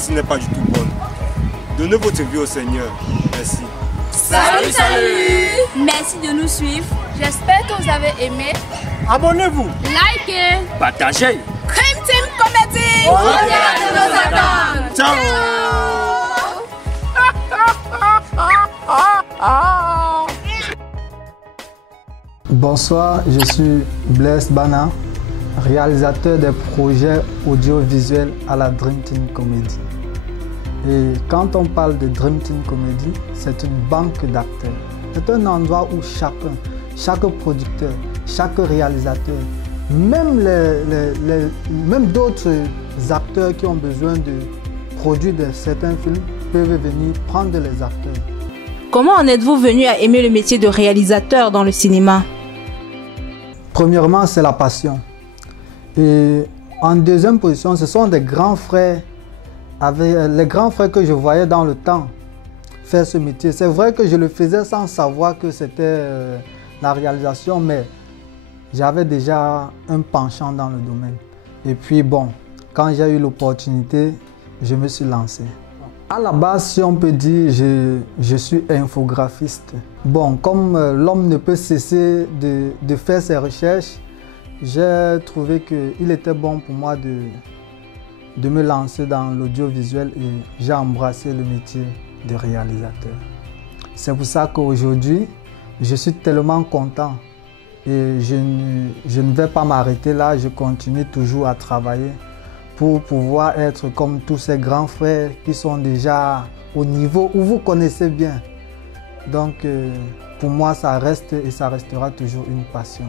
racine n'est pas du tout bonne. Donnez votre vie au Seigneur. Merci. Salut, salut! Merci de nous suivre. J'espère que vous avez aimé. Abonnez-vous. Likez. Partagez. Crime Team Comedy. On regarde nos attentes. Ciao. Bonsoir, je suis Blaise Bana, réalisateur des projets audiovisuels à la Dream Team Comedy. Et quand on parle de Dream Team Comedy, c'est une banque d'acteurs. C'est un endroit où chaque producteur, chaque réalisateur, même d'autres acteurs qui ont besoin de produire certains films peuvent venir prendre les acteurs. Comment en êtes-vous venu à aimer le métier de réalisateur dans le cinéma? Premièrement, c'est la passion. Et en deuxième position, ce sont des grands frères, les grands frères que je voyais dans le temps faire ce métier. C'est vrai que je le faisais sans savoir que c'était la réalisation, mais j'avais déjà un penchant dans le domaine. Et puis bon, quand j'ai eu l'opportunité, je me suis lancé. À la base, si on peut dire, je suis infographiste. Bon, comme l'homme ne peut cesser de faire ses recherches, j'ai trouvé qu'il était bon pour moi de me lancer dans l'audiovisuel et j'ai embrassé le métier de réalisateur. C'est pour ça qu'aujourd'hui, je suis tellement content et je ne vais pas m'arrêter là, je continue toujours à travailler pour pouvoir être comme tous ces grands frères qui sont déjà au niveau où vous connaissez bien. Donc pour moi, ça reste et ça restera toujours une passion.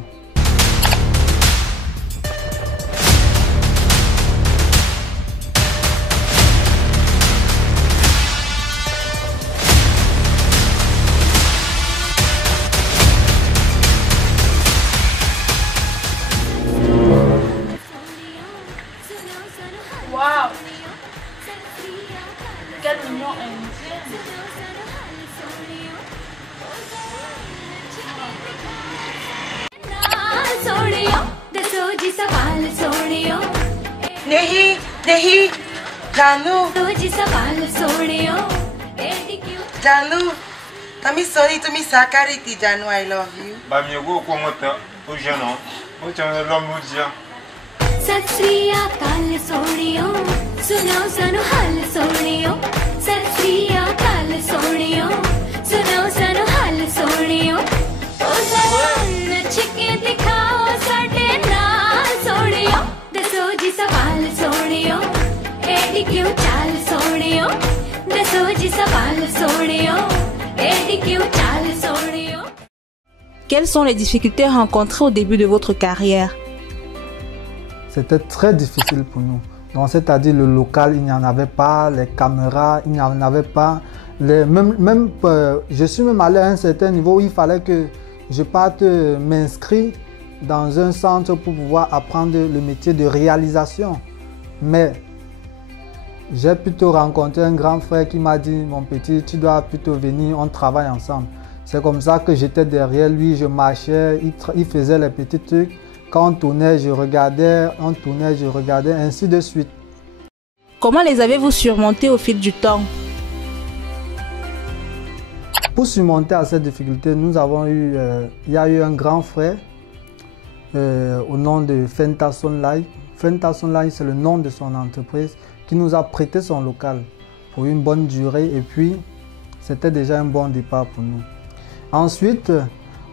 Wow! Quelle union indienne! नहीं जानू जानू तमी sorry tumi sakariti जानू I love you Ba mi go ko mota o jeno. O chane lo mu dia. सत श्री अकाल सोनियो सुनो सनो हाल सोनियो सत श्री अकाल सोनियो सुनो सनो हाल सोनियो ओ जरा नच के दिखाओ साडे नाल सोनियो दसो जी सवाल सोनियो एडी क्यों चाल सोनियो दसो जी सवाल सोनियो एडी क्यों चाल सोनियो. Quelles sont les difficultés rencontrées au début de votre carrière? C'était très difficile pour nous. Donc, c'est-à-dire le local, il n'y en avait pas, les caméras, il n'y en avait pas. Je suis même allé à un certain niveau où il fallait que je parte m'inscrire dans un centre pour pouvoir apprendre le métier de réalisation. Mais j'ai plutôt rencontré un grand frère qui m'a dit, mon petit, tu dois plutôt venir, on travaille ensemble. C'est comme ça que j'étais derrière lui, je marchais, il faisait les petits trucs. Quand on tournait, je regardais, on tournait, je regardais, ainsi de suite. Comment les avez-vous surmontés au fil du temps? Pour surmonter à cette difficulté, nous avons eu, il y a eu un grand frère au nom de Fenta Sunlight. Fenta Sunlight, c'est le nom de son entreprise, qui nous a prêté son local pour une bonne durée et puis c'était déjà un bon départ pour nous. Ensuite,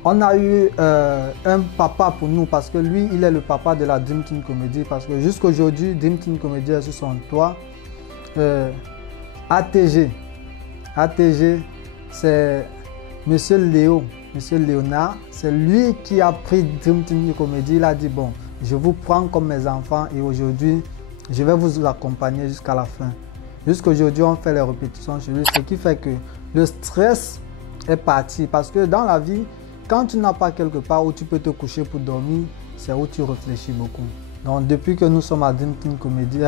on a eu un papa pour nous parce que lui, il est le papa de la Dream Team Comedy parce que jusqu'à aujourd'hui, Dream Team Comedy est sur son toit. ATG, c'est Monsieur Léo, Monsieur Léonard, c'est lui qui a pris Dream Team Comedy. Il a dit bon, je vous prends comme mes enfants et aujourd'hui, je vais vous accompagner jusqu'à la fin. Jusqu'à aujourd'hui, on fait les répétitions chez lui, ce qui fait que le stress est parti parce que dans la vie, quand tu n'as pas quelque part où tu peux te coucher pour dormir, c'est où tu réfléchis beaucoup. Donc depuis que nous sommes à Dream Team Comedy,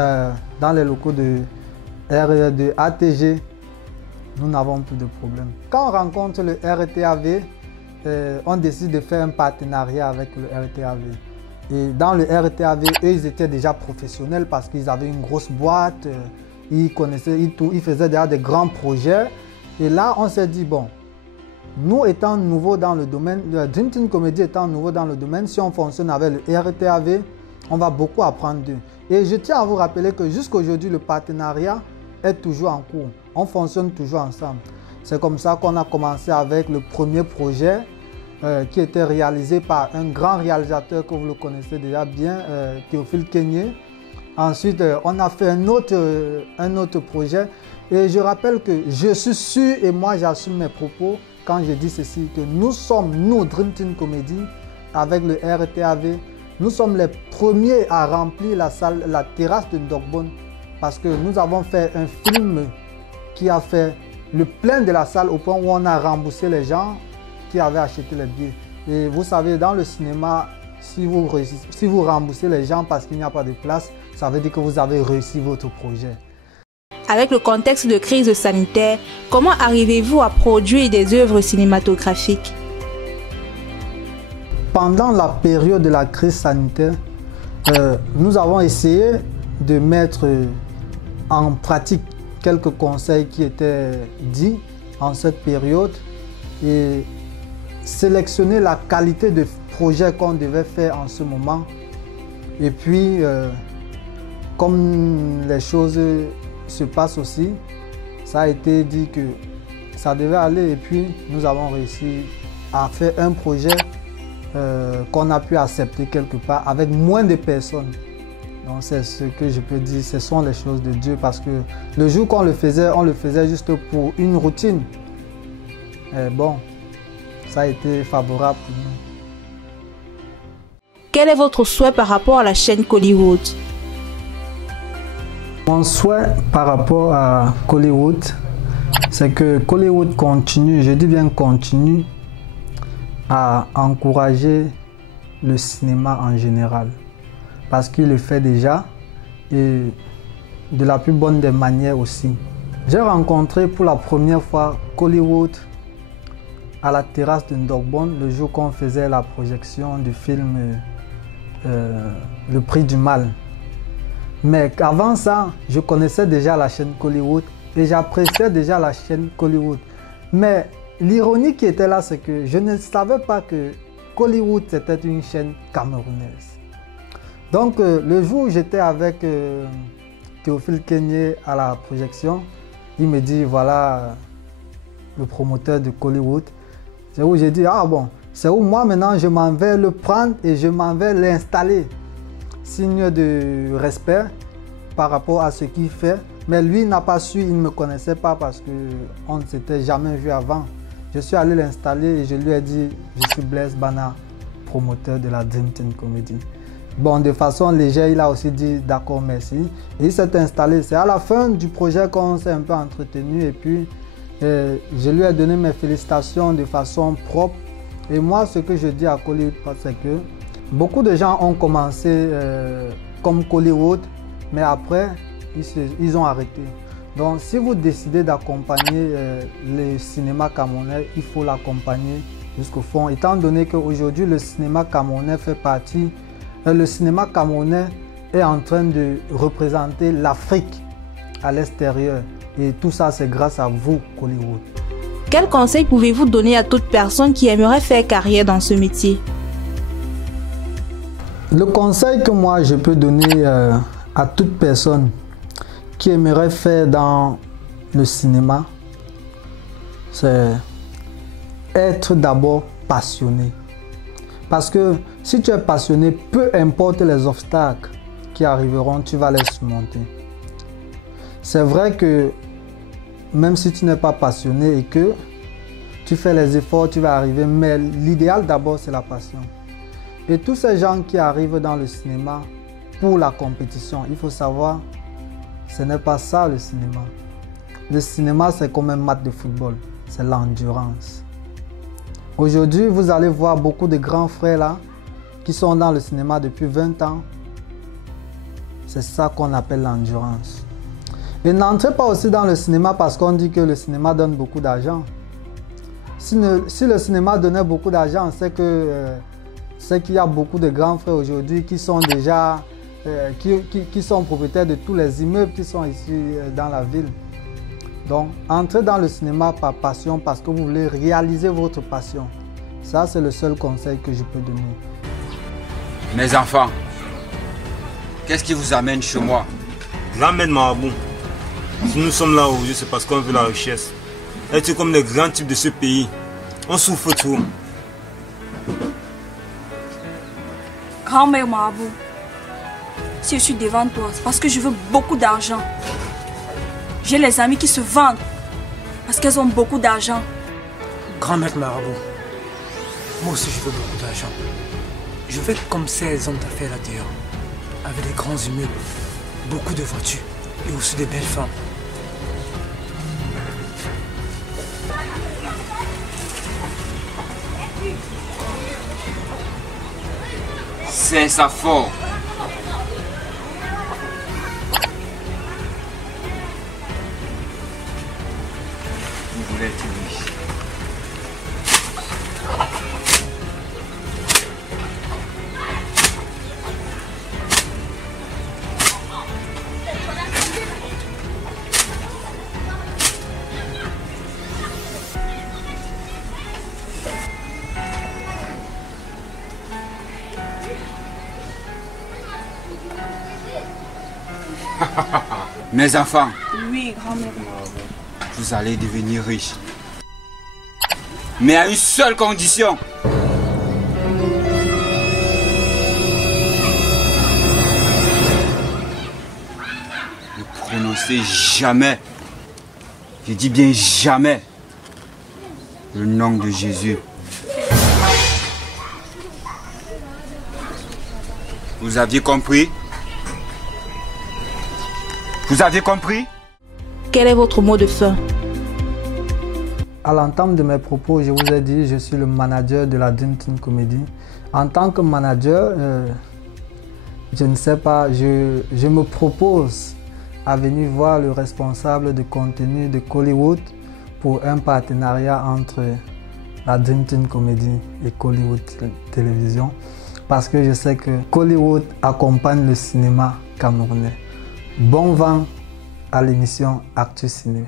dans les locaux de ATG, nous n'avons plus de problème. Quand on rencontre le RTAV, on décide de faire un partenariat avec le RTAV. Et dans le RTAV, eux, ils étaient déjà professionnels parce qu'ils avaient une grosse boîte. il connaissait, il faisait déjà des grands projets. Et là, on s'est dit, bon, nous étant nouveaux dans le domaine, Dream Team Comedy étant nouveau dans le domaine, si on fonctionne avec le RTAV, on va beaucoup apprendre d'eux. Et je tiens à vous rappeler que jusqu'à aujourd'hui, le partenariat est toujours en cours. On fonctionne toujours ensemble. C'est comme ça qu'on a commencé avec le premier projet qui était réalisé par un grand réalisateur que vous le connaissez déjà bien, Théophile Kenyé. Ensuite, on a fait un autre projet. Et je rappelle que je suis sûr, et moi j'assume mes propos quand je dis ceci, que nous sommes, nous, Dream Team Comedy, avec le RTAV, nous sommes les premiers à remplir la terrasse de Ndokbon, parce que nous avons fait un film qui a fait le plein de la salle au point où on a remboursé les gens qui avaient acheté les billets. Et vous savez, dans le cinéma, si vous remboursez les gens parce qu'il n'y a pas de place, ça veut dire que vous avez réussi votre projet. Avec le contexte de crise sanitaire, comment arrivez-vous à produire des œuvres cinématographiques? Pendant la période de la crise sanitaire, nous avons essayé de mettre en pratique quelques conseils qui étaient dits en cette période et sélectionner la qualité de projet qu'on devait faire en ce moment. Et puis, comme les choses se passent aussi, ça a été dit que ça devait aller et puis nous avons réussi à faire un projet qu'on a pu accepter quelque part avec moins de personnes. Donc c'est ce que je peux dire, ce sont les choses de Dieu parce que le jour qu'on le faisait juste pour une routine. Et bon, ça a été favorable pour nous. Quel est votre souhait par rapport à la chaîne Kollywood? Mon souhait par rapport à Kollywood, c'est que Kollywood continue, je dis bien continue, à encourager le cinéma en général. Parce qu'il le fait déjà et de la plus bonne des manières aussi. J'ai rencontré pour la première fois Kollywood à la terrasse de Ndokbon le jour qu'on faisait la projection du film Le Prix du Mal. Mais avant ça, je connaissais déjà la chaîne Kollywood et j'appréciais déjà la chaîne Kollywood. Mais l'ironie qui était là, c'est que je ne savais pas que Kollywood c'était une chaîne camerounaise. Donc le jour où j'étais avec Théophile Kenyé à la projection, il me dit voilà le promoteur de Kollywood. C'est où j'ai dit ah bon, c'est où moi maintenant je m'en vais le prendre et je m'en vais l'installer. Signe de respect par rapport à ce qu'il fait. Mais lui n'a pas su, il ne me connaissait pas parce qu'on ne s'était jamais vu avant. Je suis allé l'installer et je lui ai dit je suis Blaise Bana, promoteur de la Dream Team Comedy. Bon, de façon légère, il a aussi dit d'accord, merci. Et il s'est installé. C'est à la fin du projet qu'on s'est un peu entretenu et puis je lui ai donné mes félicitations de façon propre. Et moi, ce que je dis à Kollywood, c'est que beaucoup de gens ont commencé comme Kollywood, mais après, ils ont arrêté. Donc, si vous décidez d'accompagner le cinéma camerounais, il faut l'accompagner jusqu'au fond. Étant donné qu'aujourd'hui, le cinéma camerounais fait partie, le cinéma camerounais est en train de représenter l'Afrique à l'extérieur. Et tout ça, c'est grâce à vous, Kollywood. Quel conseil pouvez-vous donner à toute personne qui aimerait faire carrière dans ce métier? Le conseil que moi je peux donner à toute personne qui aimerait faire dans le cinéma, c'est être d'abord passionné. Parce que si tu es passionné, peu importe les obstacles qui arriveront, tu vas les surmonter. C'est vrai que même si tu n'es pas passionné et que tu fais les efforts, tu vas arriver, mais l'idéal d'abord c'est la passion. Et tous ces gens qui arrivent dans le cinéma pour la compétition, il faut savoir, ce n'est pas ça le cinéma. Le cinéma, c'est comme un match de football, c'est l'endurance. Aujourd'hui, vous allez voir beaucoup de grands frères là, qui sont dans le cinéma depuis 20 ans. C'est ça qu'on appelle l'endurance. Et n'entrez pas aussi dans le cinéma parce qu'on dit que le cinéma donne beaucoup d'argent. Si le cinéma donnait beaucoup d'argent, c'est qu'il y a beaucoup de grands frères aujourd'hui qui sont déjà qui sont propriétaires de tous les immeubles qui sont ici dans la ville. Donc, entrez dans le cinéma par passion parce que vous voulez réaliser votre passion. Ça, c'est le seul conseil que je peux donner. Mes enfants, qu'est-ce qui vous amène chez moi? Grand maître Marabout, si nous sommes là aujourd'hui, c'est parce qu'on veut la richesse. Être comme les grands types de ce pays, on souffre trop. Grand-mère Marabout, si je suis devant toi, c'est parce que je veux beaucoup d'argent. J'ai les amis qui se vendent parce qu'elles ont beaucoup d'argent. Grand-mère Marabout, moi aussi je veux beaucoup d'argent. Je veux être comme ces hommes d'affaires là-dedans, avec des grands immeubles, beaucoup de voitures et aussi des belles femmes. C'est sa faute. Vous voulez être riche. Mes enfants, Oui, grand-mère. vous allez devenir riches. Mais à une seule condition. Ne prononcez jamais, je dis bien jamais, le nom de Jésus. Vous aviez compris? Vous avez compris? Quel est votre mot de fin? À l'entame de mes propos, je vous ai dit, je suis le manager de la Dream Team Comedy. En tant que manager, je ne sais pas, je me propose à venir voir le responsable de contenu de Kollywood pour un partenariat entre la Dream Team Comedy et Kollywood Télévision, parce que je sais que Kollywood accompagne le cinéma camerounais. Bon vent à l'émission Actu Ciné.